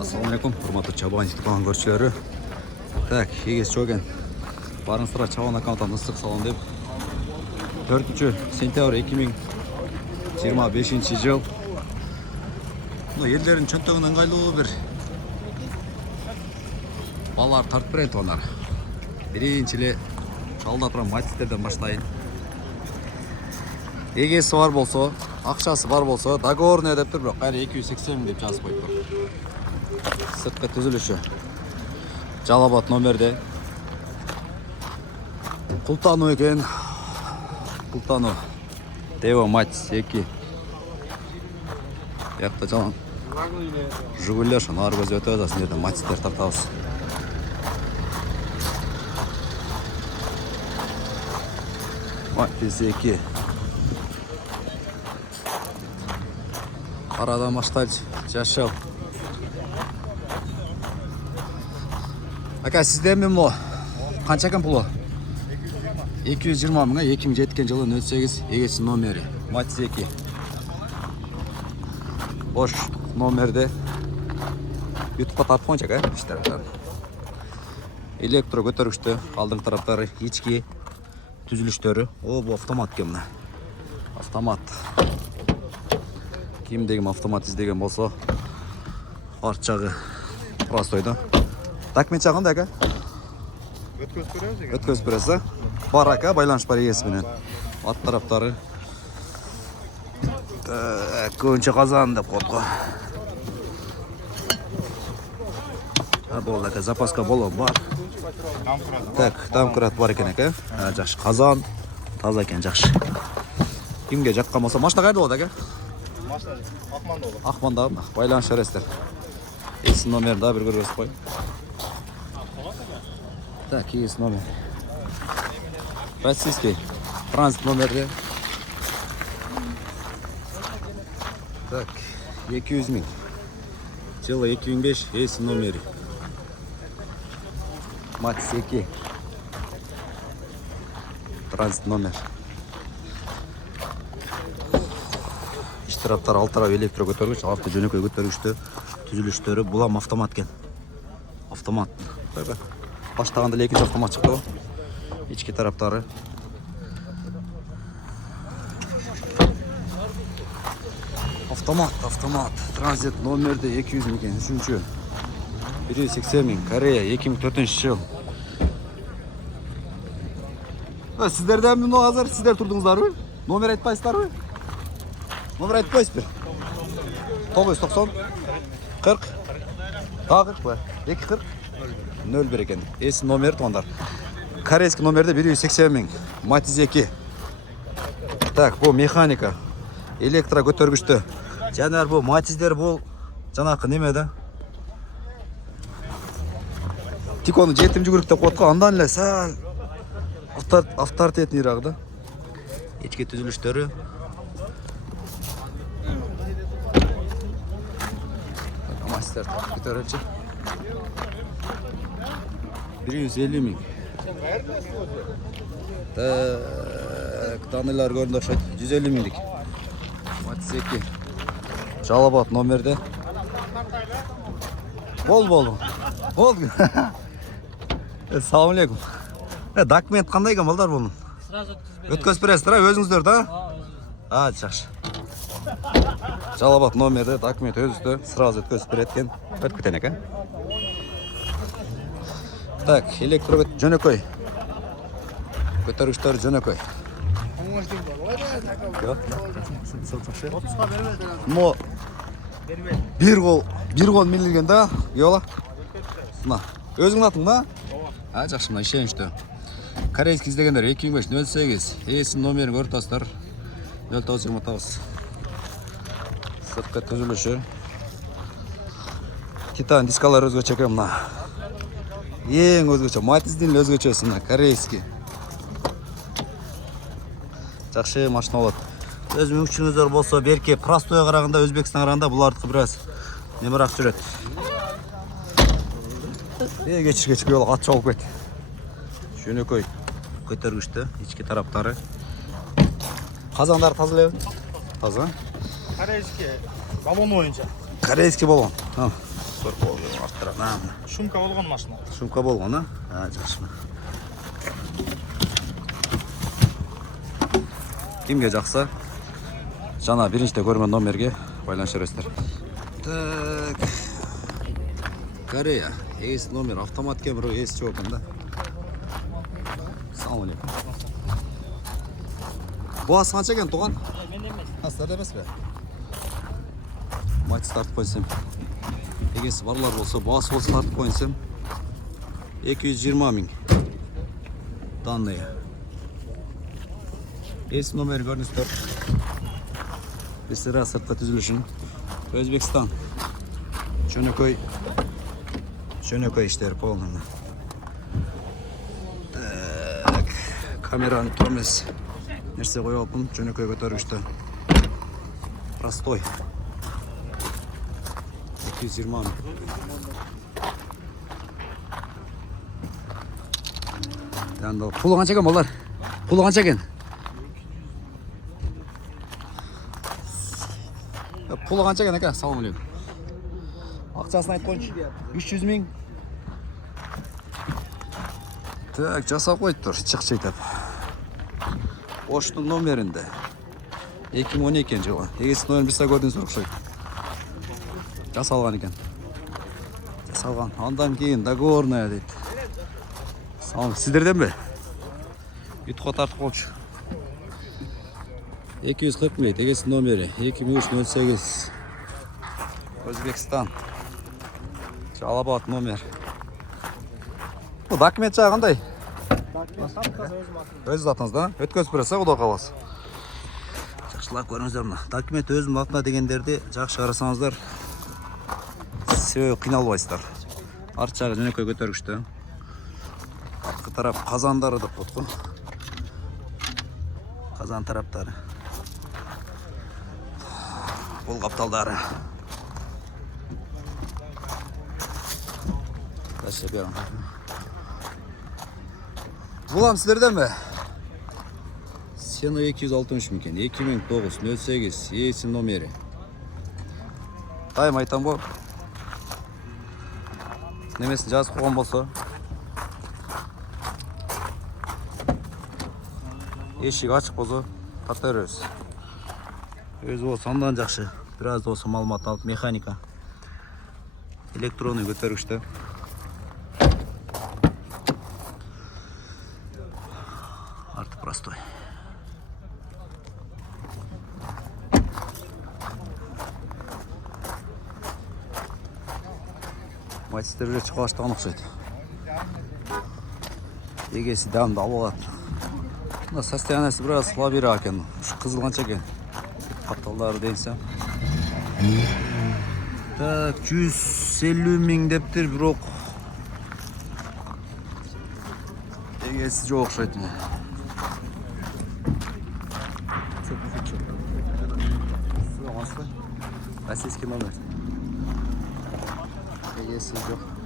Assalamualaikum, hurmatli Чабан YouTube көршілері. Так, егес жоген. Барыңыздар Чабан аккаунттан ыстық салам деп. 4 сентябрь 2025 жыл. Елдерін чөнтөгін ыңғайлы бір балар тартып береді онар. Біріншілі жалдатырам матистерден баштайын. Егесі бар болса, ақшасы бар болса, договорный деп тұр, бірақ қайры 280 деп жазып қойып тұр. Сыртқы түзіліші Жалабат номерде. Құлтану екен. Құлтану. Дева матис 2. Яқта жалан. Жигулер шын ар көз өте өзасын деді. Матистер тартауыз. Матис 2. Қарада машталь жашыл. Ака, сізден мен мұ? Қанша екен пұлы? 220 мыңа 2007 жылы 08 егесі номері. Матис 2. Бош номерде. Ютубқа тартып қойынша, ка? Электро көтергішті, алдың тараптары, ички түзіліштері. О, бұл автомат кен мұна. Автомат. Ким деген автомат іздеген болса, арт жағы простойды. Документ жағында, әка? Өткөз бересі. Бар, әка, байланыш бар егесіменен. Ат тараптары. Көнші қазан деп қойдық. Бұл, әка, запаска болу бар. Так, тамкұрат бар екен, әка. Жақшы, қазан. Таза екен, жақшы. Кімге жаққан болса, машина қайды болады, әка? Ақманда olur. Ақманда байланыс жарестер. Есін номерін да бір көргізіп қой. Так, есін номер. Российский транзит номерде. Так, 200 мың. Жылы 2005 есін номері. Матис 2. Транзит номер. Тараптар алтарау электро көтергіш, авто жөнекөй көтергішті, түзіліштері. Бұлам автомат кен. Автомат. Баштағанда екінші автомат шықты. Ички тараптары. Автомат. Транзит номерде 200 мың екен. Үшінші. 180 мың. Корея 2004 жыл. Сіздерден мен азар, сіздер тұрдыңыздар ой? Номер айтпайсыздар ой? Номер айтып қойыз бір. 990 40 тағы 40 ба? 240 01 екен. Есін номер туғандар. Корейский номерде 180 мың. Матис 2. Так, бұл механика. Электро көтергішті. Жәнер бұл матиздер бұл жанақы немеді? Тек оны жетім жүгірікті қотқа андан әлі сәл авторитетін ирағыда. Ечке түзіліштері. Мастер көтерілші. 150 мың. Так, данылар көрінді ұқсайды. 150 мыңдік. Матис 2. Жалабат номерде. Бол. Салам алейкум. Документ қандай екен балдар бұның? Өткөз бересіздер, өзіңіздер да? Жақшы. Жалабат номерде, документ өзісті, сразу өткөз береткен. Өткөтен екен. Так, электро жөнекөй. Көтергіштер жөнекөй. Мо бір қол милілген да? Еола? Өзің атың да? Жақшы, мұна ішен үшті. Корейский іздегендер 2508. Есін номерін көртастар. 0929. Сыртқы түзіліші. Титан дискалар өзгөчө екен мұна. Ең өзгөчө. Матизден өзгөчөсі мұна. Корейский. Жақшы машина болады. Өз мүмкіншіңіздер болса, берке простой қарағында, Өзбекстан қарағында бұл артқы біраз немірақ жүрет. Кечір ел ат шауып кет. Жөнекөй көтергішті, ички тараптары. Қазандар тазылау? Таза? Корейский баллон ойынша. Корейский баллон. Сорпа арттырам. Шумка болгон машина. Шумка болгон, а? Жакшы. Кимге жакса, жана биринчide көргөн номерге байланыша бересиздер. Так. Корея. Эс номер автомат экен, бирок эс жок экен да. Салам алейкум. Буасы канча экен туган? Мен эмес. Силерде эмеспи? Матч тартып койсом. Эгеси барлар болсо, буасы болсо тартып койсом. 220 000. Данные. Эс номер көрүнүштөр. Бисера сыртка түзүлүшүн. Өзбекстан. Жөнөкөй иштер полный. Так, камераны тормоз. Нерсе коюп алыпмын, жөнөкөй көтөргүчтө. Простой. 220 000. Yandı. Pulu kança eкен балдар? Pulu kança eкен? Pulu kança eкен aka? Салам алейкум. Акчасын айтып койчу. 300 000. Так, жасап койдур, чыкчы айтып. Оштун номеринде. 2012 жылы. Эгеси номерин бизде көрдүңүздөр окшойт. Жасалган экен. Жасалган. Андан кийин договорная дейт. Салам, сиздерденби? Ютко тартып болчу. 240 000, эгеси номери 2308. Өзбекстан. Жалабат номер. Bu документ жагы кандай? Өз атыңызда, өткөзүп бересиз, Кудо каласы. Жакшылап көрүңүздөр мына. Документ өзүмдүн атына дегендерди жакшы карасаңыздар, себеби кыйналбайсыздар. Арт жагы жөнөкөй көтөргүчтө. Арткы тарап казандары деп коет го. Казан тараптары. Кол капталдары. Берем. Булам силерденби? Сені 260 мекен, 2009-08, есім номері. Тайм айтам бо. Немесін жазып қойған болса. Ешік ашық болса, тарта береміз. Өзі болса андан жақшы. Біраз да болса малымат алып, механика. Электронный көтергішті. Простой. Матчтер уже чыга баштаган окшойт. Эгеси дамды алып алат. Мына состояниясы бир аз слабыйраак экен. Ушу кызыл канча экен? Капталдары дейсем. Так, 150 000 дептир, бирок эгеси жок окшойт. Российский номер. Эгеси жок.